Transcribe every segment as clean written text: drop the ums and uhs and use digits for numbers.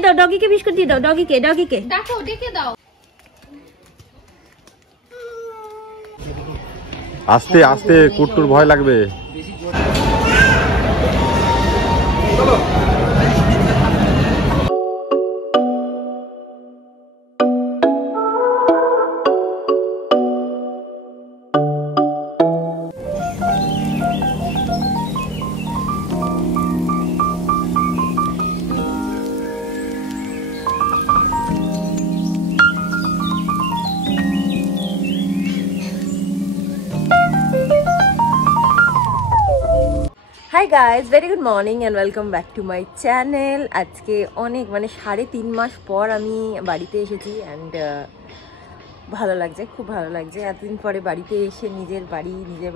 দিয়ে দাও, ডগিকে বিস্কুট দিয়ে দাও, ডগিকে ডাকো, ডেকে দাও। আস্তে আস্তে, কুট্টুর ভয় লাগবে। Hi guys, very good morning and welcome back to my channel. আজকে অনেক 3.5 মাস পর আমি বাড়িতে এসেছি অ্যান্ড ভালো লাগছে, খুব ভালো লাগছে এতদিন পরে বাড়িতে এসে। নিজের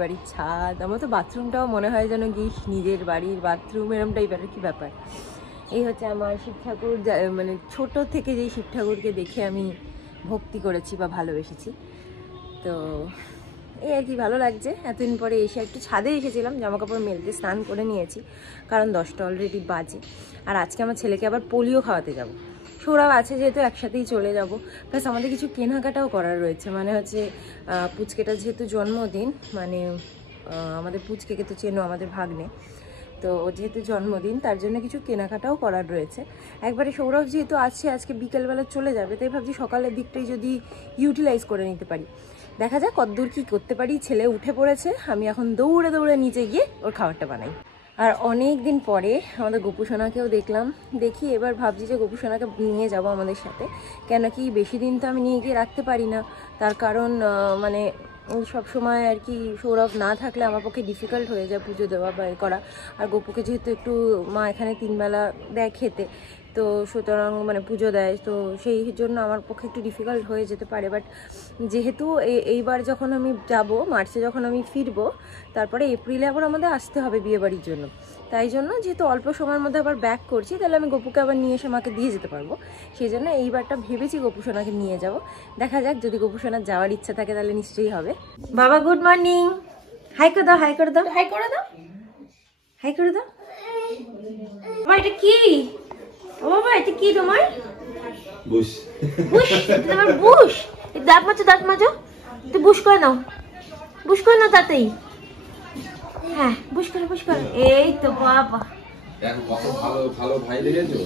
বাড়ির ছাদ, আমার তো বাথরুমটাও মনে হয় যেন কি নিজের বাড়ির বাথরুম, এরম টাইপের কি ব্যাপার। এই হচ্ছে আমার শিব ঠাকুর, ছোট থেকে যেই শিব ঠাকুরকে দেখে আমি ভক্তি করেছি বা ভালোবেসেছি, তো এই আর কি ভালো লাগছে। এতদিন পরে এসে একটু ছাদে এসেছিলাম, জামাকাপড় মেলতে, স্নান করে নিয়েছি কারণ 10টা অলরেডি বাজে। আর আজকে আমার ছেলেকে আবার পোলিও খাওয়াতে যাব, সৌরভ আছে যেহেতু একসাথেই চলে যাব। প্লাস আমাদের কিছু কেনাকাটাও করার রয়েছে, হচ্ছে পুচকেটা যেহেতু জন্মদিন, আমাদের পুচকেকে তো চেনো, আমাদের ভাগ্নে, তো যেহেতু জন্মদিন তার জন্য কিছু কেনাকাটাও করার রয়েছে। একবারে সৌরভ যেহেতু আছে আজকে বিকেলবেলা চলে যাবে, তাই ভাবছি সকালের দিকটাই যদি ইউটিলাইজ করে নিতে পারি। দেখা যাক কতদূর কী করতে পারি। ছেলে উঠে পড়েছে, আমি এখন দৌড়ে দৌড়ে নিচে গিয়ে ওর খাবারটা বানাই। আর অনেক দিন পরে আমাদের গোপুসোনাকেও দেখি এবার ভাবছি যে গোপুসোনাকে নিয়ে যাব আমাদের সাথে। কেন কি বেশি দিন তো আমি নিয়ে গিয়ে রাখতে পারি না, তার কারণ সব সময় আর কি সৌরভ না থাকলে আমার পক্ষে ডিফিকাল্ট হয়ে যায় পুজো দেওয়া বা এ করা। আর গোপুকে যেহেতু একটু মা এখানে 3 বেলা দেয় খেতে, তো সুতরাং পুজো দেয়, তো সেই জন্য আমার পক্ষে একটু ডিফিকাল্ট হয়ে যেতে পারে। বাট যেহেতু এইবার যখন আমি যাব, মার্চে যখন আমি ফিরবো, তারপরে এপ্রিলে আবার আমাদের আসতে হবে বিয়েবাড়ির জন্য, তাই জন্য যেহেতু অল্প সময়ের মধ্যে আবার ব্যাক করছি, তাহলে আমি গোপুকে আবার নিয়ে এসে মাকে দিয়ে যেতে পারবো। সেই জন্য এইবারটা ভেবেছি গোপুসোনাকে নিয়ে যাব। দেখা যাক, যদি গোপুসোনার যাওয়ার ইচ্ছা থাকে তাহলে নিশ্চয়ই হবে। বাবা গুড মর্নিং, হাই করে দাও, হাই করে দাও, হাই করে দাও, হাই করে দাও। বাবা এটা কি? ও বাবা এটা কি তোমার? বুশ। বুশ? তোমার বুশ? দাঁত মাজো, তুই বুশ করে নাও, তাতেই। হ্যাঁ বুশ করো। এই তো বাবা, দেখো কত ভালো ভাই লেগেছো।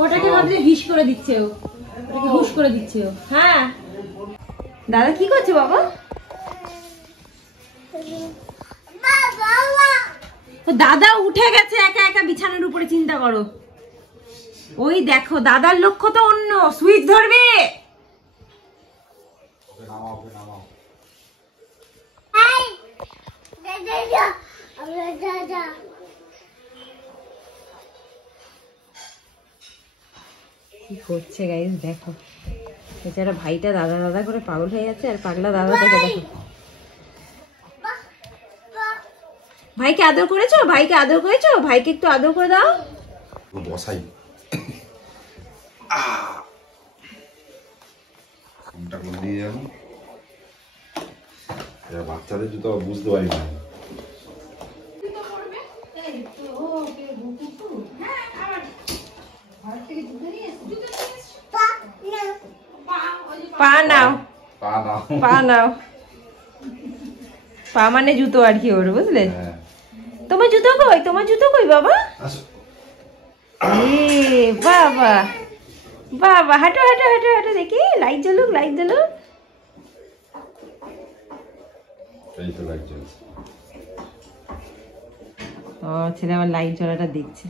ওটাকে ভাবলে হিস করে দিচ্ছে ও, ওটাকে হুশ করে দিচ্ছে ও। হ্যাঁ দাদা কি করছে বাবা? দাদা উঠে গেছে একা একা বিছানার উপরে, চিন্তা করো। ওই দেখো দাদার লক্ষ্য তো অন্য, সুইচ ধরবে। কি করছে গাইস দেখো, বেচারা ভাইটা দাদা করে পাগল হয়ে যাচ্ছে, আর পাগলা দাদাটাকে দেখো। ভাইকে আদর করেছো? ভাইকে একটু আদর করে দাও। বসাই ফোনটা করে দিয়ে যাবো, বাচ্চাদের জুতো বুঝতে পারি না। পা মানে জুতো আর কি ওর, বুঝলে? তোমার জুতো কই বাবা? বাবা হাঁটো দেখি, লাইট জ্বলুক। ও ছেলে আবার লাইট জ্বলাটা দেখছে।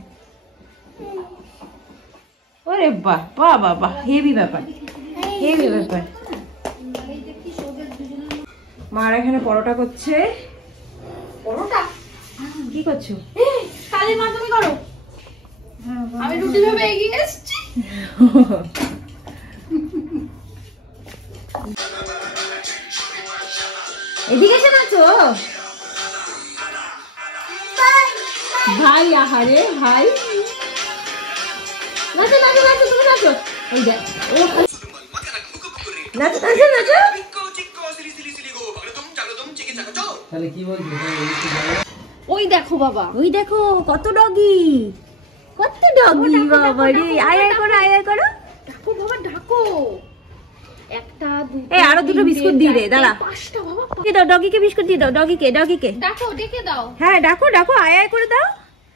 ওরে বাহ, হেভি ব্যাপার। মার এখানে পরোটা করছে। পরোটা কি করছো? কালী মা তুমি করো, আমি রুটি ভেবে এগিয়ে এসেছি। এদিকে এসে নাচো ভাই। আহারে ভাই, নাচো তুমি নাচো। এই দেখ ও নাচো। তাহলে কি বলছো? ওই দেখো বাবা, ওই দেখো কত ডগি বাবা রে। আয় একটা দুটো এই আরো দুটো বিস্কুট দিয়ে দে, দাঁড়া। পাঁচটা বাবা। কি দাও, ডগিকে বিস্কুট দিয়ে দাও, ডগিকে। ডাকো, ডেকে দাও। হ্যাঁ ডাকো, আয় আয় করে দাও,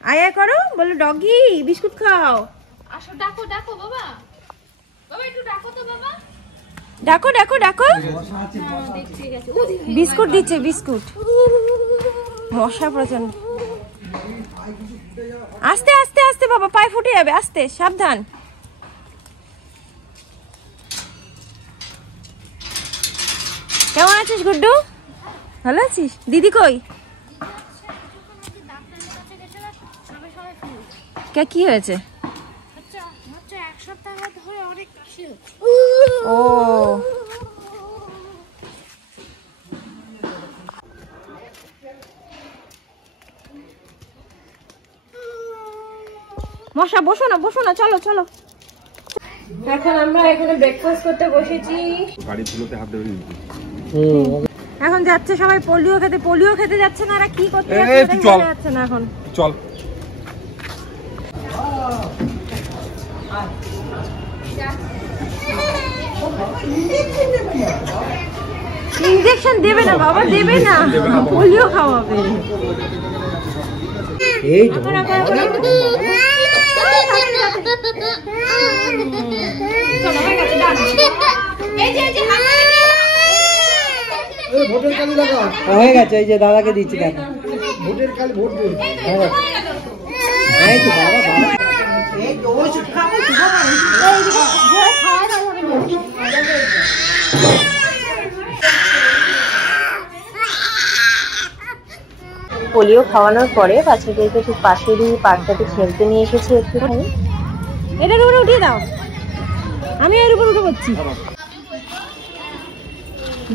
আয় আয় করো, বলো ডগি বিস্কুট খাও। আসো, ডাকো বাবা। বাবা একটু ডাকো তো বাবা। ডাকো। দেখছি গেছে। বিস্কুট দিচ্ছে, বিস্কুট। মশা প্রচন্ড। আস্তে আস্তে বাবা, পায়ে ফুটে যাবে, আস্তে, সাবধান। কেমন আছিস গুড্ডু? ভালো আছিস? দিদি কই? কি হয়েছে? এক সপ্তাহ ধরে অনেক কাশি হচ্ছে। ও মশা, বসো না, চলো। এখন আমরা এখানে ব্রেকফাস্ট করতে বসেছি। গাড়ি ধুলোতে হাত দেবে। এখন যাচ্ছে সবাই পোলিও খেতে যাচ্ছে না, আর কি করতে যাচ্ছে না এখন। চল। ইনজেকশন দেবে না বাবা, দেবে না, পোলিও খাওয়াবে। এই তো হয়ে গেছে, এই যে দাদাকে দিচ্ছি, দেখো ভোটের কাল ভোট দিন। এই তো বাবা এই তো ওষুধ খাবো। পোলিও খাওয়ানোর পরে বাচ্চাদেরকে ঠিক পাশেরই পার্কটাতে খেলতে নিয়ে এসেছি একটুখানি। এটার উপরে উঠিয়ে দাও, আমি এর উপর উঠে পড়ছি।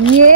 ইয়ে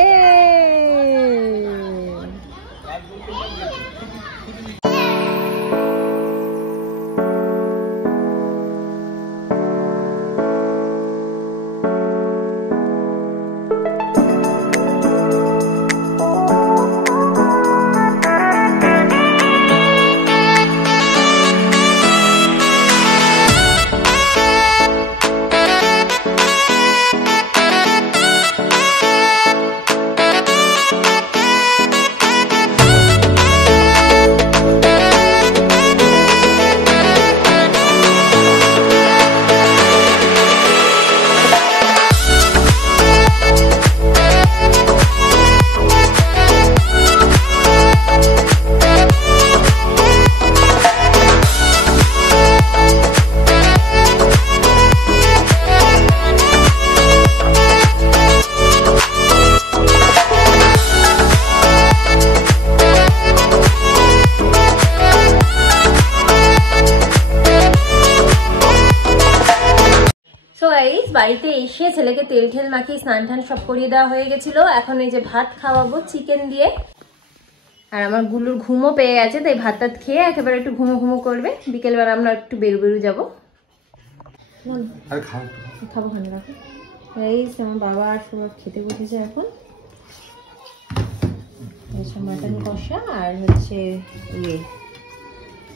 বাড়িতে এসে ছেলেকে তেল ঠেল মাখিয়ে স্নান টান সব করিয়ে দেওয়া হয়ে গেছিল। এখন এই যে ভাত খাওয়াবো চিকেন দিয়ে। আর আমার গুলোর ঘুমও পেয়ে গেছে, তাই ভাত টাত খেয়ে একেবারে একটু ঘুমো করবে। বিকেলবেলা আমরা একটু বেরু যাবো। খাবো খানে রাখো। এই আমার বাবা আর সবাই খেতে বসেছে এখন। মাটন কষা আর হচ্ছে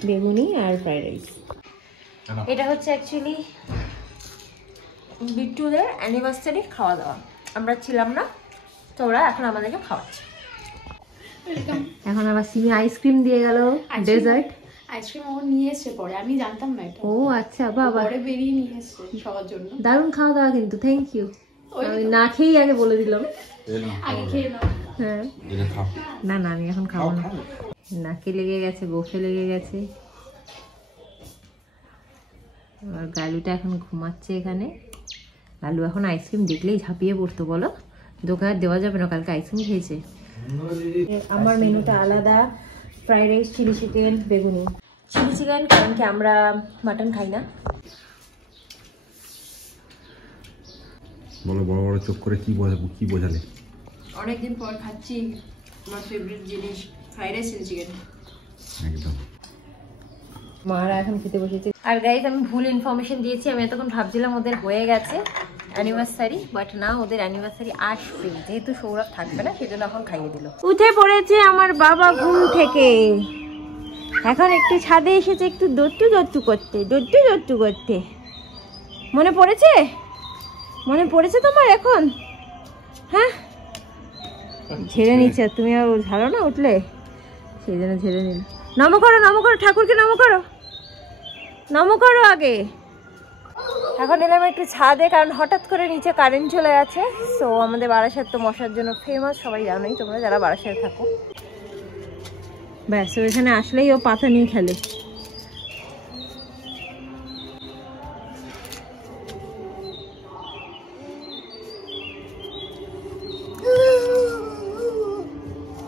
বেগুনি আর ফ্রাইড রাইস। এটা হচ্ছে অ্যাকচুয়ালি বিট্টুদের অ্যানিভার্সারির খাওয়া দাওয়া। আমরা ছিলাম না, তো ওরা এখন আমাদেরকে খাওয়াচ্ছে। এখন আবার সিমি আইসক্রিম দিয়ে গেল, ডেজার্ট। আইসক্রিম ও নিয়ে এসে পরে, আমি জানতাম না এটা। ও আচ্ছা, বাবা পরে বেরিয়ে নিয়ে এসে সবার জন্য। দারুণ খাওয়া দাওয়া কিন্তু, থ্যাংক ইউ। আমি না খেয়েই আগে বলে দিলাম। আগে খেয়ে নাও। হ্যাঁ না আমি এখন খাবো না। নাকে লেগে গেছে, গোফে লেগে গেছে। আর গালুটা এখন ঘুমাচ্ছে এখানে। লালু এখন আইসক্রিম দেখলেই ঝাঁপিয়ে পড়তো, বলো দোকানে দেওয়া যাবে না, কালকে আইসক্রিম খেয়েছে। আমার মেনুটা আলাদা, ফ্রাইড রাইস, চিলি চিকেন, বেগুনি। চিলি চিকেন কারণ কি আমরা মাটন খাই না। বলো বড় বড় চোখ করে কি বোঝালে? অনেকদিন পর খাচ্ছি আমার ফেভারিট জিনিস, ফ্রাইড রাইস, চিলি চিকেন। একদম। মারা এখন খেতে বসেছে। আর গাইস আমি ভুল ইনফরমেশন দিয়েছি। আমি এতক্ষণ ভাবছিলাম ওদের হয়ে গেছে অ্যানিভার্সারি, বাট না, ওদের অ্যানিভার্সারি আসবে। যেহেতু সৌরভ থাকবে না সেজন্য এখন খাইয়ে দিল। উঠে পড়েছে আমার বাবা ঘুম থেকে। এখন একটু ছাদে এসেছে একটু দট্টু করতে। মনে পড়েছে মনে পড়েছে তোমার এখন? হ্যাঁ, ঝেড়ে নিচ্ছে। আর তুমি আর ঝাড়ো না উঠলে, সেই জন্য ঝেড়ে নিল। নমো করো, নমো করো, ঠাকুরকে নমো করো, নমো করো আগে। এখন এলাম একটু ছাদে, কারণ হঠাৎ করে নিচে কারেন্ট চলে গেছে। সো আমাদের বারাসাত তো মশার জন্য ফেমাস, সবাই জানোই তোমরা যারা বারাসাতে থাকো। ব্যাস, ওইখানে আসলেই ও পাতা নিয়ে খেলে।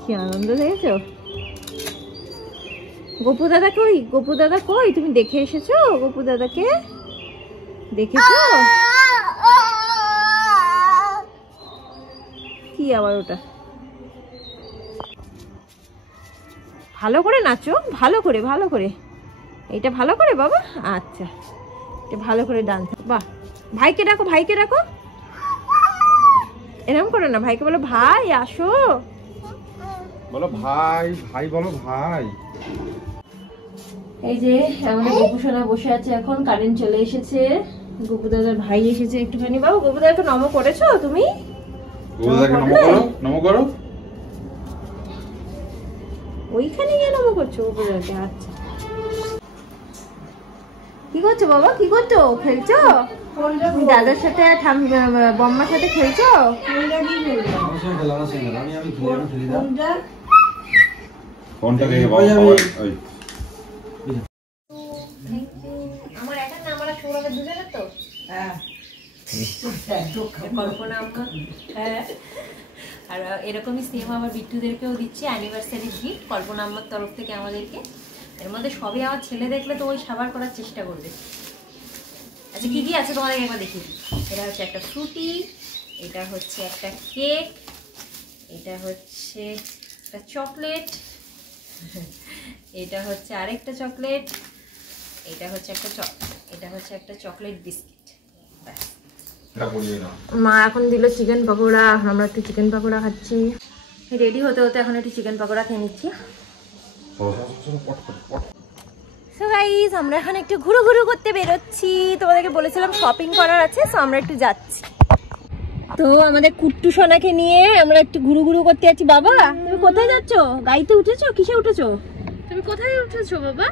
কি আনন্দ দেখেছো? গোপু দাদা কই? গোপু দাদা কই? তুমি দেখে এসেছো গোপু দাদাকে? দেখেছো? কি আবার ওটা? ভালো করে নাচো, ভালো করে, ভালো করে। এটা ভালো করে বাবা। আচ্ছা, এটা ভালো করে ডান্স। বাহ, ভাইকে ডাকো, ভাইকে ডাকো। এরকম করো না, ভাইকে বলো ভাই আসো। বলো ভাই, ভাই বলো ভাই। এই যে আমাদের গোপু সোনা বসে আছে, এখন কারেন্ট চলে এসেছে। গোপু দাদার ভাই এসেছে একটুখানি। বাবু, গোপু দাদাকে নমো করেছো তুমি? গোপুদাকে নমো করো, নমো করো। ওইখানে গিয়ে নমো করছো গোপু দাদাকে? আচ্ছা, কি করছো বাবা? কি করছো? খেলছো? তুমি দাদার সাথে আর বম্মার সাথে খেলছো? ফোনটা রেখে বাবা। ওই আমার একা না, আমরা সৌরভের দুজনে তো। কল্পনা আম্মা, হ্যাঁ। আর এরকমই সেম আমার বিট্টুদেরকেও দিচ্ছি অ্যানিভার্সারি গিফট কল্পনা আম্মার তরফ থেকে আমাদেরকে। এর মধ্যে সবই আমার ছেলে দেখলে তো ওই সাবার করার চেষ্টা করবে। আচ্ছা, কি কি আছে তোমাদেরকে একবার দেখিয়ে দিই। এটা হচ্ছে একটা ফ্রুটি, এটা হচ্ছে একটা কেক, এটা হচ্ছে একটা চকলেট, এটা হচ্ছে আরেকটা চকলেট, এটা হচ্ছে একটা চকলেট বিস্কিট। মা এখন দিল চিকেন পকোড়া, আমরা একটু চিকেন পকোড়া খাচ্ছি। রেডি হতে হতে এখন একটু চিকেন পকোড়া খেয়ে নিচ্ছি। সো গাইস, আমরা এখন একটু ঘুরু ঘুরু করতে বেরোচ্ছি। তোমাদেরকে বলেছিলাম শপিং করার আছে, সো আমরা একটু যাচ্ছি। তো আমাদের কুট্টু সোনাকে নিয়ে আমরা একটু ঘুরু ঘুরু করতে যাচ্ছি। বাবা, তুমি কোথায় যাচ্ছো? গাড়িতে উঠেছো? কিসে উঠেছো? তুমি কোথায় উঠেছো বাবা?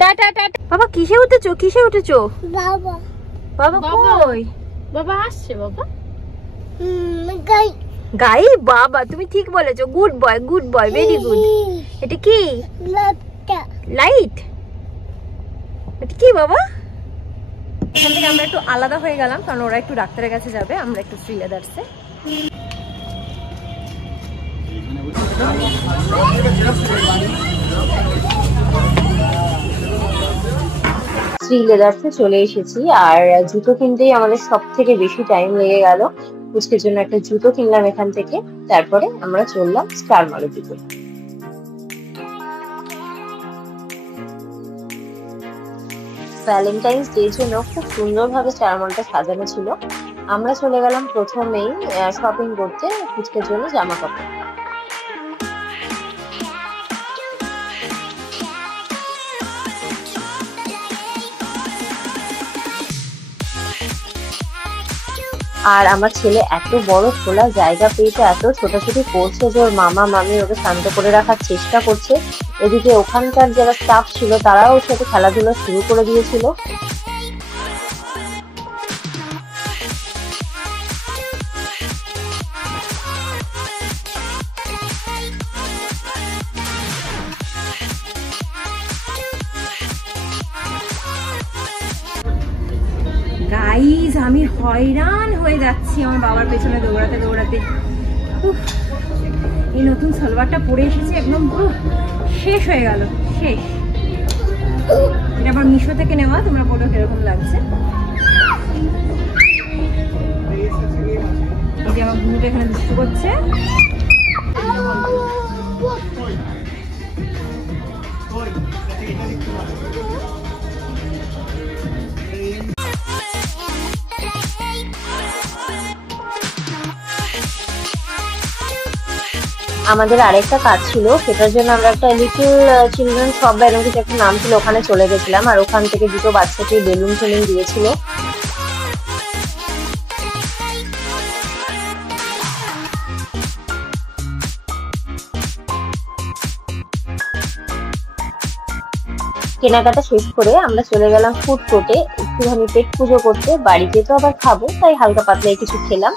Tata tata. বাবা, কিসে উঠেছো? কিসে উঠেছো? বাবা, বাবা কই? বাবা আসছে। বাবা গাই। বাবা, তুমি ঠিক বলেছো। Good boy, good boy, very good. এটা কি? লাইট। এটা কি বাবা? এখান থেকে আমরা একটু আলাদা হয়ে গেলাম, কারণ ওরা একটু ডাক্তারের কাছে যাবে, আমরা একটু শ্রীলেদার্সে। শ্রীলেদার্সে চলে এসেছি। আর জুতো কিনতেই আমাদের সব থেকে বেশি টাইম লেগে গেল। পুচকের জন্য একটা জুতো কিনলাম এখান থেকে, তারপরে আমরা চললাম স্টার মলে জুতো। ভ্যালেন্টাইন্স ডের জন্য খুব সুন্দরভাবে স্টার মলটা সাজানো ছিল। আমরা চলে গেলাম প্রথমেই শপিং করতে পুচকের জন্য জামা কাপড়। আর আমার ছেলে এত বড় খোলা জায়গা পেয়েছে, এত ছোটাছুটি করছে যে ওর মামা মামি ওকে শান্ত করে রাখার চেষ্টা করছে। এদিকে ওখানকার যারা স্টাফ ছিল তারাও ওর সাথে খেলাধুলা শুরু করে দিয়েছিল। গাইস, আমি হয়রান হয়ে যাচ্ছি আমার বাবার পেছনে দৌড়াতে দৌড়াতে। এই নতুন সালোয়ারটা পরে এসেছি, একদম পুরো শেষ হয়ে গেল, শেষ। এটা আবার মিশো থেকে নেওয়া, তোমরা বলো কিরকম লাগছে। এই যে আমার বুনুটা এখানে দুষ্টু করছে। আমাদের আরেকটা কাজ ছিল, সেটার জন্য আমরা একটা লিটল চিলড্রেন শপ বা এরকম কিছু একটা নাম ছিল, ওখানে চলে গেছিলাম। আর ওখান থেকে দুটো বাচ্চাকে বেলুন টেলুন দিয়েছিল। কেনাকাটা শেষ করে আমরা চলে গেলাম ফুড কোর্টে একটুখানি পেট পুজো করতে। বাড়িতে তো আবার খাবো, তাই হালকা পাতলা কিছু খেলাম।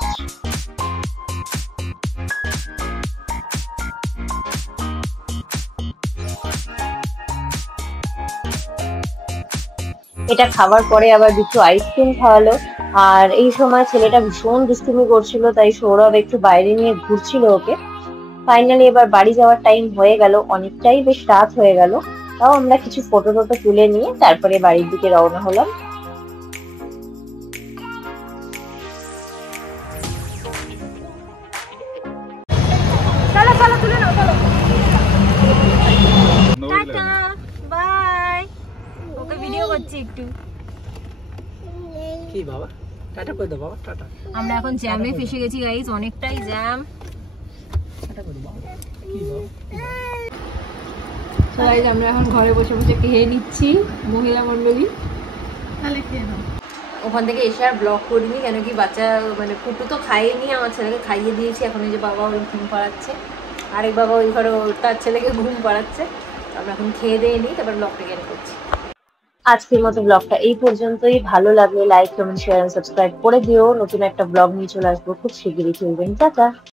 এটা খাওয়ার পরে আবার দুটো আইসক্রিম খাওয়ালো। আর এই সময় ছেলেটা ভীষণ দুষ্টুমি করছিল, তাই সৌরভ একটু বাইরে নিয়ে ঘুরছিল ওকে। ফাইনালি এবার বাড়ি যাওয়ার টাইম হয়ে গেল, অনেকটাই বেশ রাত হয়ে গেল। তাও আমরা কিছু ফটো টটো তুলে নিয়ে তারপরে বাড়ির দিকে রওনা হলাম। বাই, ওকে ভিডিও করছি একটু। কি বাবা, টাটা করে দাও বাবা, টাটা। আমরা এখন জ্যামে ফেসে গেছি গাইস, অনেকটাই জ্যাম। টাটা করে দাও বাবা। কি বাবা, তো গাইস আমরা এখন ঘরে বসে বসে খেয়ে নিচ্ছি মহিলা মণ্ডলী। তাহলে খেয়ে নাও। ওখান থেকে এসে আর ব্লগ করিনি, কেন কি বাচ্চা মানে পুটু তো খাইয়ে আমার ছেলেকে খাইয়ে দিয়েছি। এখন এই যে বাবা ওর ঘুম পাড়াচ্ছে, আরেক বাবা ওই ঘরে তার ছেলেকে ঘুম পাড়াচ্ছে। আমরা এখন খেয়ে দিয়ে নিই, তারপর ব্লগটা এন্ড করছি। আজকের মতো ব্লগটা এই পর্যন্তই। ভালো লাগলে like, comment, share and subscribe করে দিও। নতুন একটা ব্লগ নিয়ে চলে আসবো খুব শিগগিরই। চলবেন, টাটা।